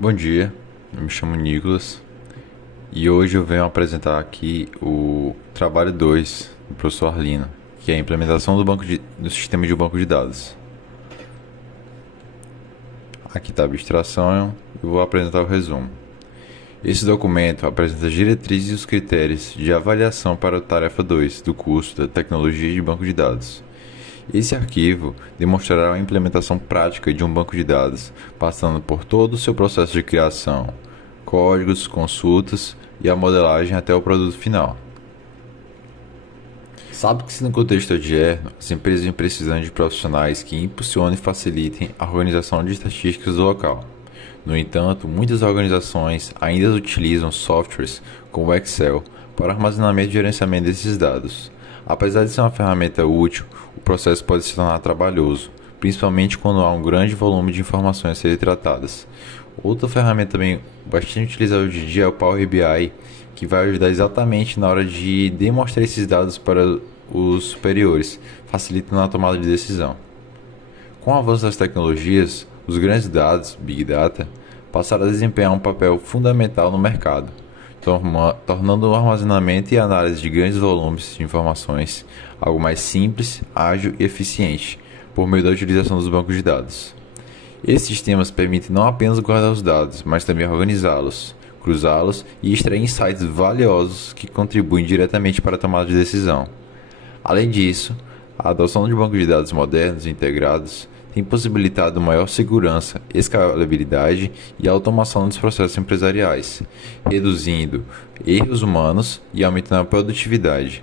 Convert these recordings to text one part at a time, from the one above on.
Bom dia, eu me chamo Nicolas e hoje eu venho apresentar aqui o trabalho 2 do professor Arlino, que é a implementação do sistema de banco de dados. Aqui está a abstração e eu vou apresentar o resumo. Esse documento apresenta as diretrizes e os critérios de avaliação para a tarefa 2 do curso da Tecnologia de Banco de Dados. Esse arquivo demonstrará a implementação prática de um banco de dados, passando por todo o seu processo de criação, códigos, consultas e a modelagem até o produto final. Sabe que se no contexto adierno, as empresas vêm precisando de profissionais que impulsionem e facilitem a organização de estatísticas do local. No entanto, muitas organizações ainda utilizam softwares como o Excel para armazenamento e gerenciamento desses dados. Apesar de ser uma ferramenta útil, o processo pode se tornar trabalhoso, principalmente quando há um grande volume de informações a serem tratadas. Outra ferramenta também bastante utilizada hoje em dia é o Power BI, que vai ajudar exatamente na hora de demonstrar esses dados para os superiores, facilitando a tomada de decisão. Com o avanço das tecnologias, os grandes dados, Big Data, passaram a desempenhar um papel fundamental no mercado, tornando o armazenamento e análise de grandes volumes de informações algo mais simples, ágil e eficiente, por meio da utilização dos bancos de dados. Esses sistemas permitem não apenas guardar os dados, mas também organizá-los, cruzá-los e extrair insights valiosos que contribuem diretamente para a tomada de decisão. Além disso, a adoção de bancos de dados modernos e integrados tem possibilitado maior segurança, escalabilidade e automação dos processos empresariais, reduzindo erros humanos e aumentando a produtividade.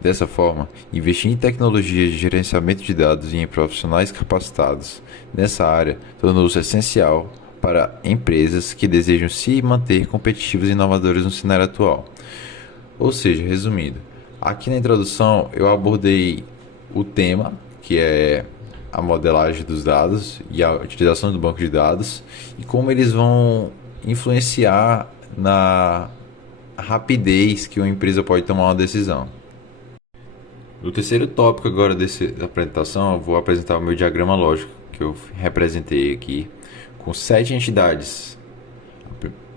Dessa forma, investir em tecnologias de gerenciamento de dados e em profissionais capacitados nessa área tornou-se essencial para empresas que desejam se manter competitivas e inovadoras no cenário atual. Ou seja, resumindo, aqui na introdução eu abordei o tema, que é a modelagem dos dados e a utilização do banco de dados e como eles vão influenciar na rapidez que uma empresa pode tomar uma decisão. No terceiro tópico agora da apresentação, eu vou apresentar o meu diagrama lógico, que eu representei aqui, com 7 entidades: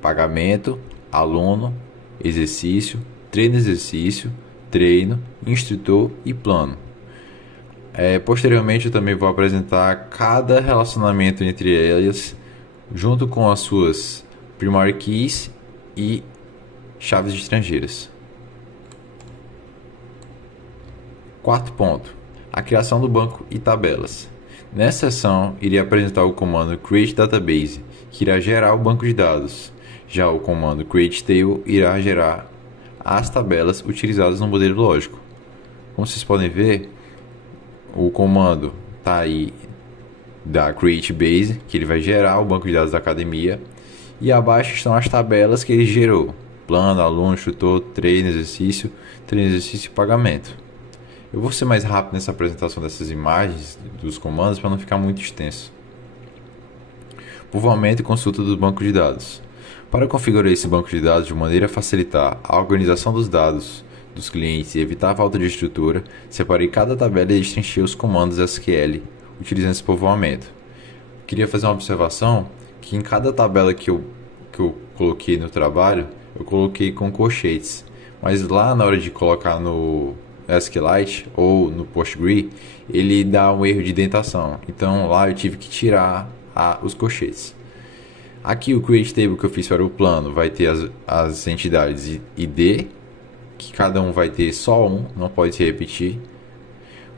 pagamento, aluno, exercício, treino-exercício, treino, instrutor e plano. Posteriormente eu também vou apresentar cada relacionamento entre elas, junto com as suas primary keys e chaves estrangeiras. Quarto ponto: a criação do banco e tabelas. Nessa seção, irei apresentar o comando create database, que irá gerar o banco de dados. Já o comando create table irá gerar as tabelas utilizadas no modelo lógico. Como vocês podem ver, o comando está aí da create base, que ele vai gerar o banco de dados da academia, e abaixo estão as tabelas que ele gerou: plano, aluno, instrutor, treino, exercício e pagamento. Eu vou ser mais rápido nessa apresentação dessas imagens dos comandos para não ficar muito extenso. Povoamento e consulta do banco de dados. Para configurar esse banco de dados de maneira a facilitar a organização dos dados dos clientes e evitar a falta de estrutura, separei cada tabela e destrinchei os comandos SQL utilizando esse povoamento. Queria fazer uma observação que em cada tabela que eu coloquei no trabalho, eu coloquei com colchetes, mas lá na hora de colocar no SQLite ou no PostgreSQL, ele dá um erro de indentação. Então lá eu tive que tirar os colchetes. Aqui o Create Table que eu fiz para o plano vai ter as entidades ID, que cada um vai ter só um, não pode se repetir.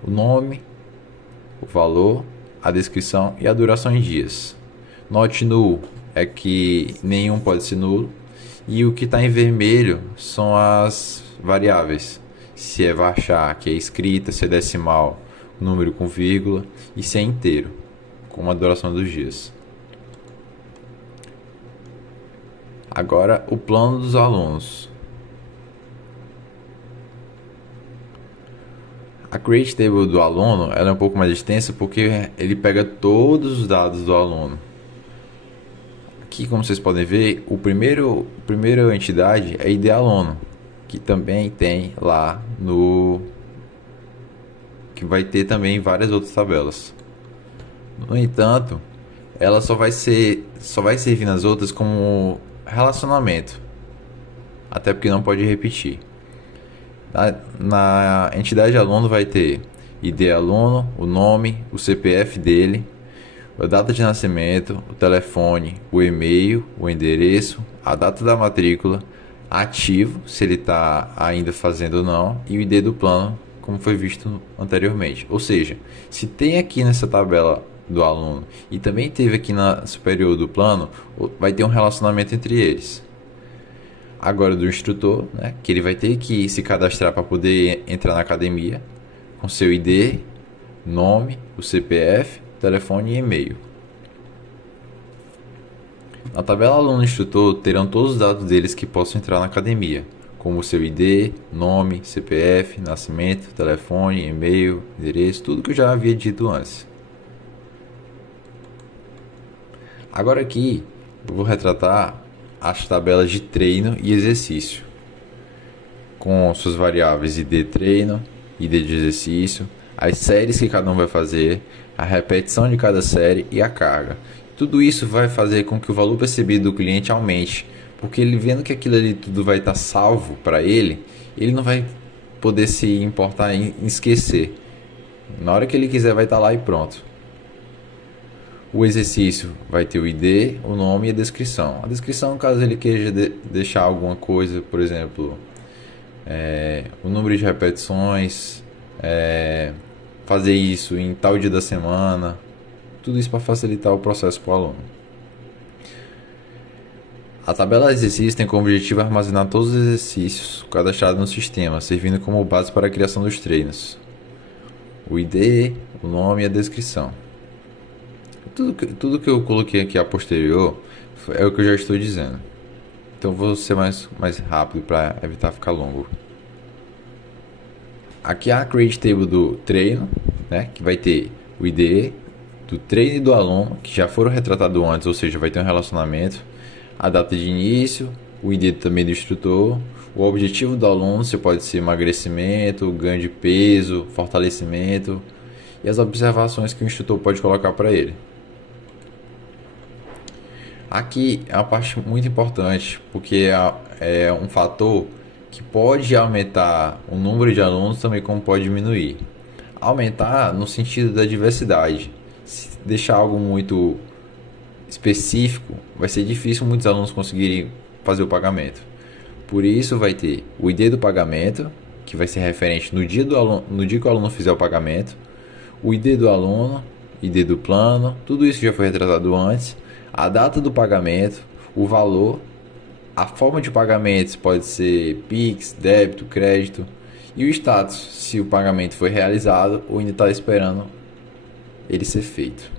O nome, o valor, a descrição e a duração em dias. Not null é que nenhum pode ser nulo. E o que está em vermelho são as variáveis. Se é varchar, que é escrita, se é decimal, número com vírgula, e se é inteiro, com a duração dos dias. Agora, o plano dos alunos. A Create Table do aluno ela é um pouco mais extensa porque ele pega todos os dados do aluno. Aqui, como vocês podem ver, a primeira entidade é ID aluno, que também tem lá que vai ter também várias outras tabelas. No entanto, ela só vai servir nas outras como relacionamento, até porque não pode repetir. Na entidade aluno vai ter ID aluno, o nome, o CPF dele, a data de nascimento, o telefone, o e-mail, o endereço, a data da matrícula, ativo, se ele está ainda fazendo ou não, e o ID do plano, como foi visto anteriormente. Ou seja, se tem aqui nessa tabela do aluno e também teve aqui na superior do plano, vai ter um relacionamento entre eles. Agora do instrutor, né, que ele vai ter que se cadastrar para poder entrar na academia, com seu ID, nome, o CPF, telefone e e-mail. Na tabela aluno-instrutor terão todos os dados deles que possam entrar na academia, como seu ID, nome, CPF, nascimento, telefone, e-mail, endereço, tudo que eu já havia dito antes. Agora aqui eu vou retratar as tabelas de treino e exercício, com suas variáveis ID treino, ID de exercício, as séries que cada um vai fazer, a repetição de cada série e a carga. Tudo isso vai fazer com que o valor percebido do cliente aumente, porque ele vendo que aquilo ali tudo vai estar salvo para ele, ele não vai poder se importar em esquecer. Na hora que ele quiser vai estar lá e pronto. O exercício vai ter o ID, o nome e a descrição. A descrição, caso ele queira deixar alguma coisa, por exemplo, o número de repetições, fazer isso em tal dia da semana, tudo isso para facilitar o processo para o aluno. A tabela de exercícios tem como objetivo armazenar todos os exercícios cadastrados no sistema, servindo como base para a criação dos treinos. O ID, o nome e a descrição. Tudo que eu coloquei aqui a posterior é o que eu já estou dizendo. Então vou ser mais rápido para evitar ficar longo. Aqui é a Create Table do treino, né, que vai ter o ID do treino e do aluno, que já foram retratados antes, ou seja, vai ter um relacionamento, a data de início, o ID também do instrutor, o objetivo do aluno, se pode ser emagrecimento, ganho de peso, fortalecimento, e as observações que o instrutor pode colocar para ele. Aqui é uma parte muito importante, porque é um fator que pode aumentar o número de alunos, também como pode diminuir. Aumentar no sentido da diversidade. Se deixar algo muito específico, vai ser difícil muitos alunos conseguirem fazer o pagamento. Por isso vai ter o ID do pagamento, que vai ser referente no dia que o aluno fizer o pagamento, o ID do aluno, ID do plano, tudo isso já foi retratado antes, a data do pagamento, o valor, a forma de pagamento pode ser Pix, débito, crédito e o status, se o pagamento foi realizado ou ainda está esperando ele ser feito.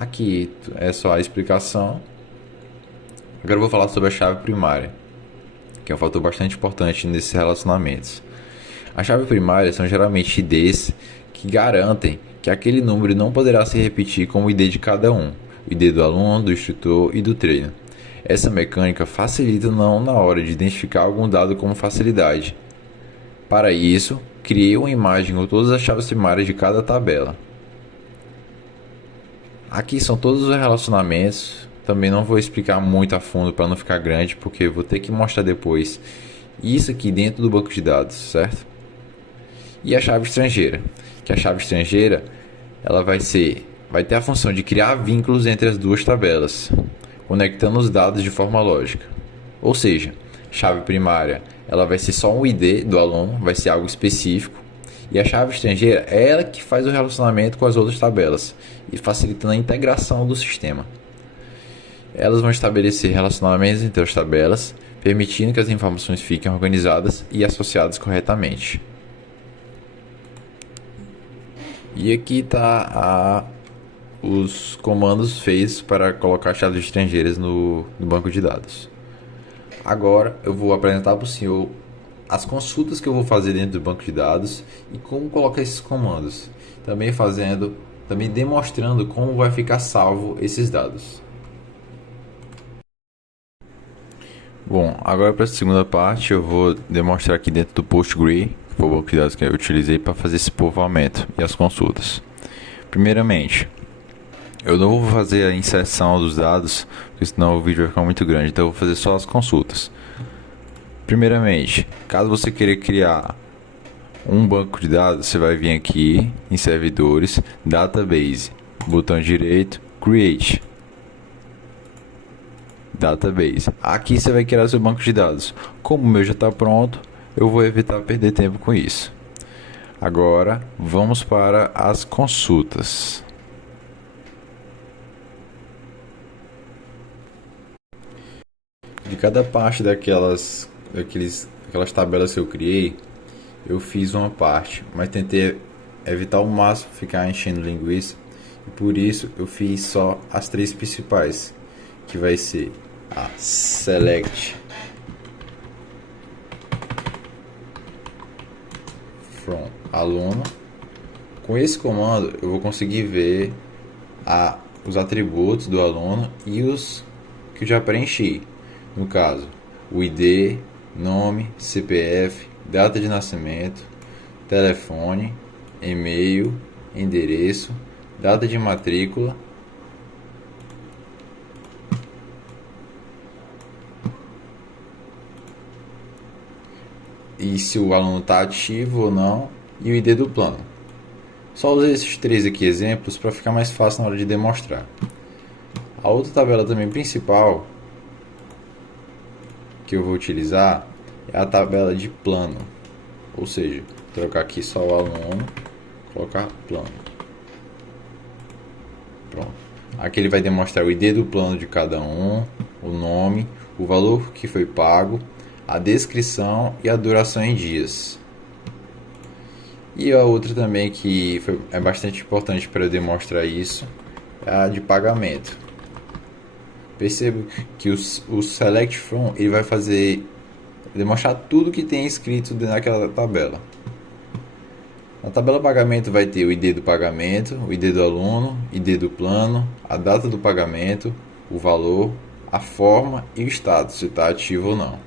Aqui é só a explicação. Agora eu vou falar sobre a chave primária, que é um fator bastante importante nesses relacionamentos. A chave primária são geralmente IDs que garantem que aquele número não poderá se repetir com o ID de cada um, o ID do aluno, do instrutor e do treino. Essa mecânica facilita não na hora de identificar algum dado com facilidade. Para isso, criei uma imagem com todas as chaves primárias de cada tabela. Aqui são todos os relacionamentos. Também não vou explicar muito a fundo para não ficar grande, porque eu vou ter que mostrar depois isso aqui dentro do banco de dados, certo? E a chave estrangeira, que a chave estrangeira ela vai ter a função de criar vínculos entre as duas tabelas, conectando os dados de forma lógica. Ou seja, chave primária ela vai ser só um ID do aluno, vai ser algo específico, e a chave estrangeira é ela que faz o relacionamento com as outras tabelas e facilitando a integração do sistema. Elas vão estabelecer relacionamentos entre as tabelas, permitindo que as informações fiquem organizadas e associadas corretamente. E aqui está os comandos feitos para colocar chaves estrangeiras no banco de dados. Agora eu vou apresentar para o senhor as consultas que eu vou fazer dentro do banco de dados e como colocar esses comandos. Também demonstrando como vai ficar salvo esses dados. Bom, agora para a segunda parte eu vou demonstrar aqui dentro do PostgreSQL, que foi o banco de dados que eu utilizei para fazer esse povoamento e as consultas. Primeiramente, Eu não vou fazer a inserção dos dados, porque senão o vídeo vai ficar muito grande. Então eu vou fazer só as consultas. Primeiramente, caso você queira criar um banco de dados, você vai vir aqui em servidores, database, botão direito, create, database. Aqui você vai criar seu banco de dados. Como o meu já está pronto, eu vou evitar perder tempo com isso. Agora vamos para as consultas. De cada parte aquelas tabelas que eu criei, eu fiz uma parte, mas tentei evitar ao máximo ficar enchendo linguiça, e por isso eu fiz só as três principais, que vai ser a select from aluno. Com esse comando eu vou conseguir ver os atributos do aluno e os que eu já preenchi. No caso, o ID, nome, CPF, data de nascimento, telefone, e-mail, endereço, data de matrícula, e se o aluno está ativo ou não, e o ID do plano. Só usei esses três aqui exemplos para ficar mais fácil na hora de demonstrar. A outra tabela também principal que eu vou utilizar é a tabela de plano, ou seja, trocar aqui só o aluno, colocar plano. Pronto. Aqui ele vai demonstrar o ID do plano de cada um, o nome, o valor que foi pago, a descrição e a duração em dias. E a outra também que é bastante importante para eu demonstrar isso é a de pagamento. Percebo que o select from ele vai demonstrar tudo que tem escrito naquela tabela. Na tabela pagamento vai ter o ID do pagamento, o ID do aluno, ID do plano, a data do pagamento, o valor, a forma e o status, se está ativo ou não.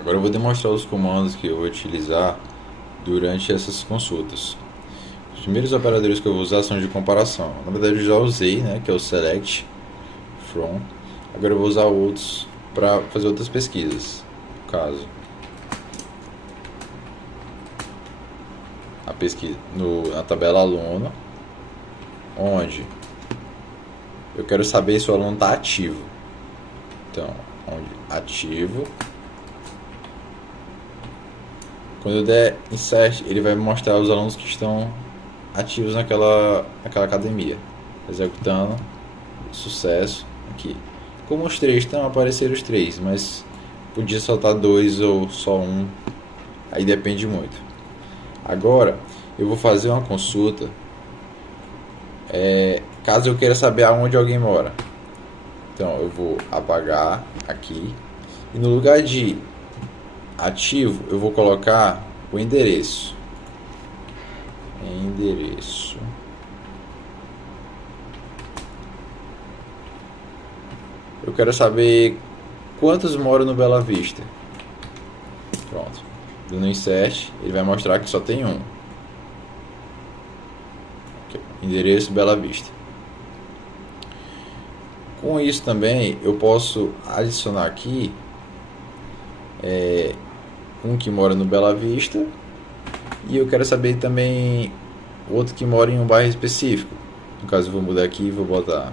Agora eu vou demonstrar os comandos que eu vou utilizar durante essas consultas. Os primeiros operadores que eu vou usar são de comparação. Na verdade eu já usei, né, que é o select from. Agora eu vou usar outros para fazer outras pesquisas. No caso, a pesquisa na tabela aluno, onde eu quero saber se o aluno está ativo. Então, onde ativo. Quando eu der insert, ele vai me mostrar os alunos que estão ativos naquela academia, executando, sucesso, aqui. Como os três estão, apareceram os três, mas podia soltar dois ou só um, aí depende muito. Agora eu vou fazer uma consulta, caso eu queira saber aonde alguém mora. Então eu vou apagar aqui, e no lugar de ativo eu vou colocar o endereço. Eu quero saber quantos moram no Bela Vista. Pronto. Dando insert, ele vai mostrar que só tem um. Okay. Endereço Bela Vista. Com isso também eu posso adicionar aqui um que mora no Bela Vista, e eu quero saber também outro que mora em um bairro específico. No caso eu vou mudar aqui e vou botar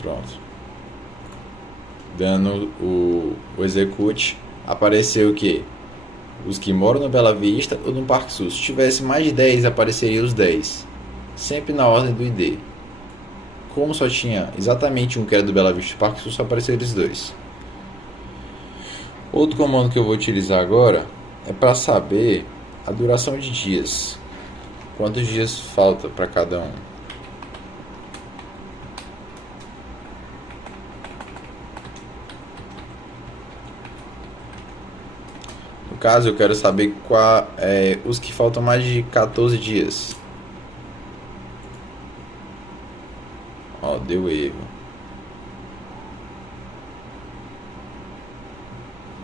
pronto. Dando o execute, apareceu o que? Os que moram no Bela Vista ou no Parque Sul. Se tivesse mais de 10, apareceria os 10. Sempre na ordem do ID. Como só tinha exatamente um que era do Bela Vista e do Parque Sul, só apareceram eles dois. Outro comando que eu vou utilizar agora é para saber a duração de dias. Quantos dias falta para cada um. No caso, eu quero saber os que faltam mais de 14 dias. Ó, deu erro.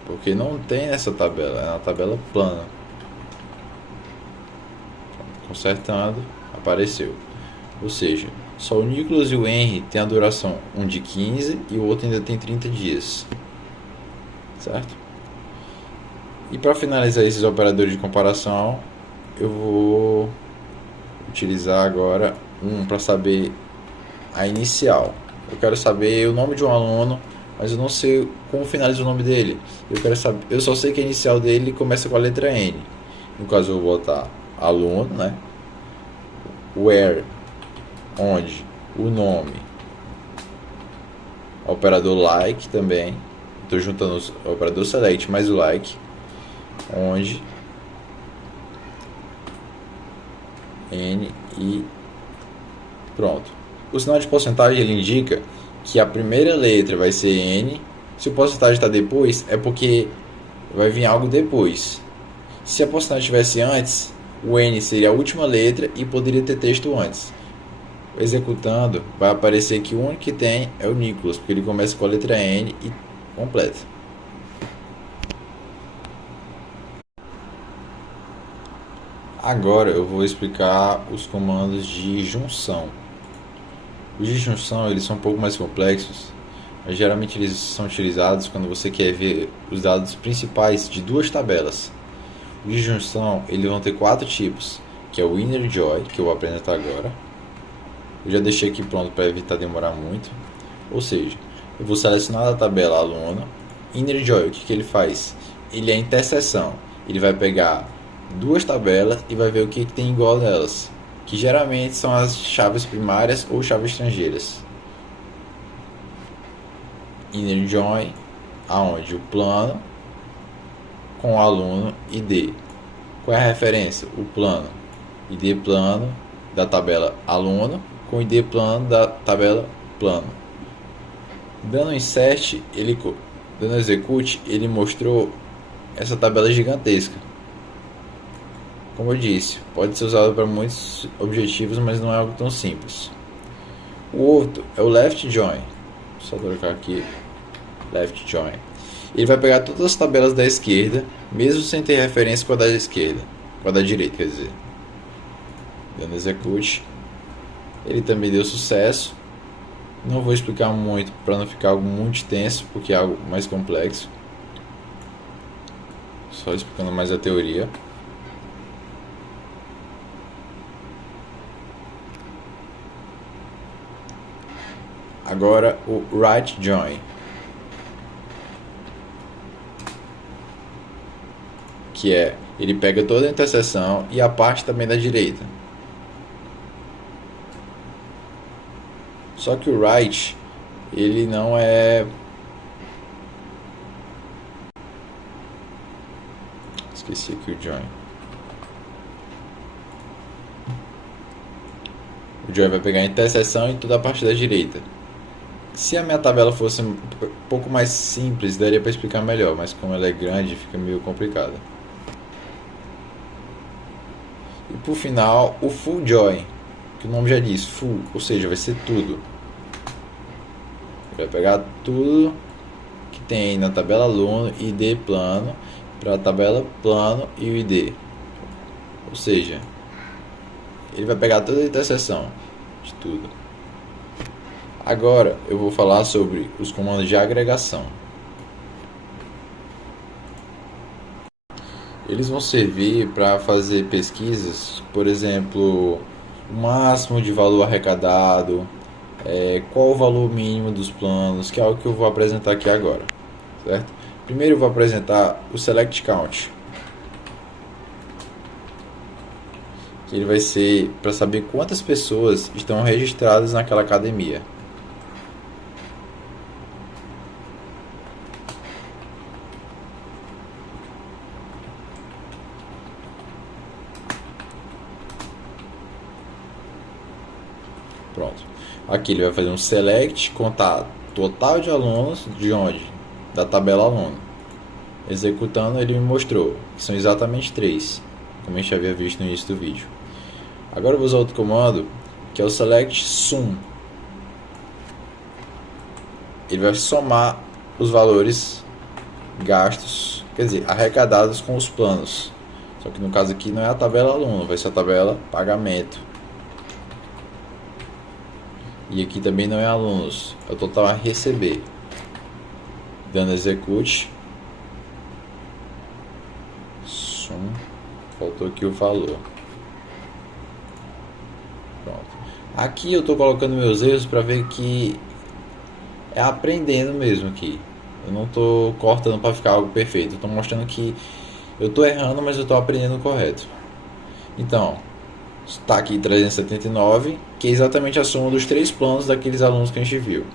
Porque não tem nessa tabela, é uma tabela plana. Consertando, apareceu. Ou seja, só o Nicholas e o Henry tem a duração, um de 15 e o outro ainda tem 30 dias. Certo? E para finalizar esses operadores de comparação, eu vou utilizar agora para saber a inicial. Eu quero saber o nome de um aluno, mas eu não sei como finaliza o nome dele. Eu só sei que a inicial dele começa com a letra N. No caso, eu vou botar aluno, né? Where, onde, o nome. Operador like também. Estou juntando o operador select mais o like. Onde, N e pronto. O sinal de porcentagem ele indica que a primeira letra vai ser N. Se o porcentagem está depois, é porque vai vir algo depois. Se a porcentagem estivesse antes, o N seria a última letra e poderia ter texto antes. Executando, vai aparecer que o único que tem é o Nicholas, porque ele começa com a letra N e completa. Agora eu vou explicar os comandos de junção. Os de junção eles são um pouco mais complexos, mas geralmente eles são utilizados quando você quer ver os dados principais de duas tabelas. Os de junção eles vão ter 4 tipos, que é o inner join, que eu vou apresentar agora. Eu já deixei aqui pronto para evitar demorar muito. Ou seja, eu vou selecionar da tabela aluno. Inner join, o que ele faz? Ele é a interseção. Ele vai pegar duas tabelas e vai ver o que tem igual nelas, que geralmente são as chaves primárias ou chaves estrangeiras. Inner join, aonde o plano com o aluno ID. Qual é a referência? O plano. ID plano da tabela aluno com ID plano da tabela plano. Dando insert, dando execute, ele mostrou essa tabela gigantesca. Como eu disse, pode ser usado para muitos objetivos, mas não é algo tão simples. O outro é o left join. Só trocar aqui, left join. Ele vai pegar todas as tabelas da esquerda, mesmo sem ter referência com a da esquerda, com a da direita, quer dizer. Dando execute. Ele também deu sucesso. Não vou explicar muito para não ficar algo muito extenso, porque é algo mais complexo. Só explicando mais a teoria. Agora o right join, que é, ele pega toda a interseção e a parte também da direita. Só que o right, ele não é... Esqueci aqui o join. O join vai pegar a interseção e toda a parte da direita. Se a minha tabela fosse um pouco mais simples, daria para explicar melhor, mas como ela é grande, fica meio complicado. E por final, o full join, que o nome já diz, full, ou seja, vai ser tudo. Vai pegar tudo que tem na tabela aluno, ID plano, para a tabela plano e o ID. Ou seja, ele vai pegar toda a interseção de tudo. Agora eu vou falar sobre os comandos de agregação. Eles vão servir para fazer pesquisas, por exemplo, o máximo de valor arrecadado, qual o valor mínimo dos planos, que é algo que eu vou apresentar aqui agora, certo? Primeiro eu vou apresentar o select count, que ele vai ser para saber quantas pessoas estão registradas naquela academia. Pronto. Aqui ele vai fazer um select, contar total de alunos de onde? Da tabela aluno. Executando, ele me mostrou que são exatamente 3, como a gente já havia visto no início do vídeo. Agora eu vou usar outro comando, que é o select sum. ele vai somar os valores gastos, quer dizer, arrecadados com os planos. Só que no caso aqui não é a tabela aluno, vai ser a tabela pagamento. E aqui também não é alunos, é o total a receber. Dando execute. Sum. Faltou aqui o valor. Pronto. Aqui eu estou colocando meus erros para ver que é aprendendo mesmo aqui. Eu não estou cortando para ficar algo perfeito. Eu estou mostrando que eu estou errando, mas eu estou aprendendo correto. Então, está aqui 379, que é exatamente a soma dos 3 planos daqueles alunos que a gente viu.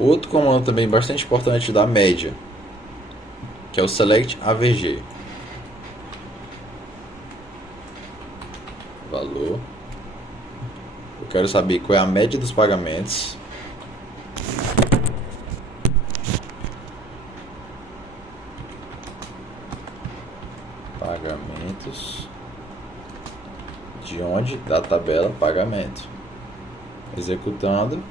Outro comando também bastante importante da média, que é o select AVG. Valor. Eu quero saber qual é a média dos pagamentos. Pagamentos. De onde? Da tabela pagamento. Executando.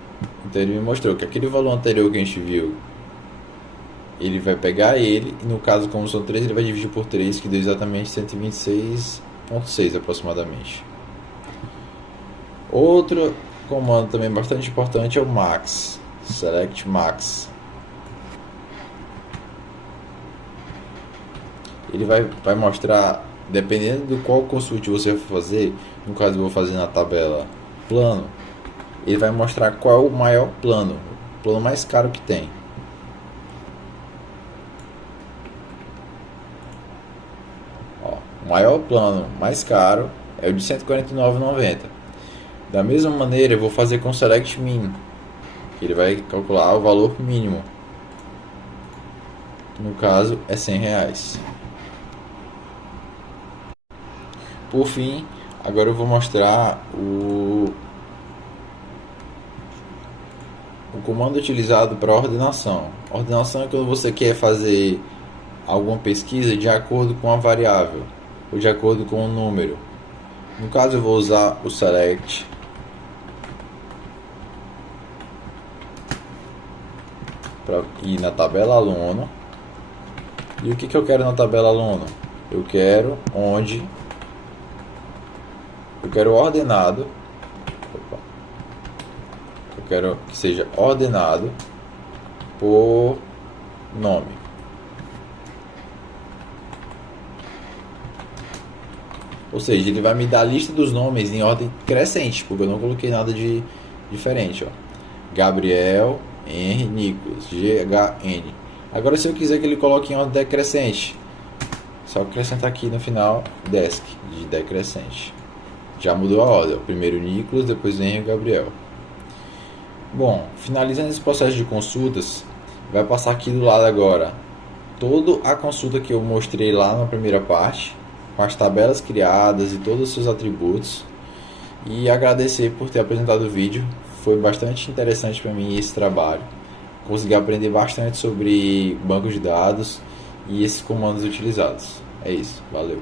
Então ele me mostrou que aquele valor anterior que a gente viu, ele vai pegar ele, e no caso como são 3, ele vai dividir por 3, que deu exatamente 126,6 aproximadamente. Outro comando também bastante importante é o max, select max. Ele vai mostrar, dependendo do qual consulte você for fazer, no caso eu vou fazer na tabela plano, ele vai mostrar qual é o maior plano, o plano mais caro que tem. Ó, o maior plano mais caro é o de R$ 149,90. Da mesma maneira eu vou fazer com select min, que ele vai calcular o valor mínimo, que no caso é R$100. Por fim, agora eu vou mostrar o comando utilizado para ordenação. Ordenação é quando você quer fazer alguma pesquisa de acordo com a variável ou de acordo com o número. No caso eu vou usar o select para ir na tabela aluno. E o que eu quero na tabela aluno? Eu quero ordenado. Eu quero que seja ordenado por nome. Ou seja, ele vai me dar a lista dos nomes em ordem crescente, porque eu não coloquei nada de diferente. Ó. Gabriel, Henry, Nicolas, GHN. Agora, se eu quiser que ele coloque em ordem decrescente, só acrescentar aqui no final desk de decrescente. Já mudou a ordem. Primeiro Nicolas, depois Henry e Gabriel. Bom, finalizando esse processo de consultas, vai passar aqui do lado agora toda a consulta que eu mostrei lá na primeira parte, com as tabelas criadas e todos os seus atributos. E agradecer por ter apresentado o vídeo. Foi bastante interessante para mim esse trabalho. Consegui aprender bastante sobre bancos de dados e esses comandos utilizados. É isso, valeu.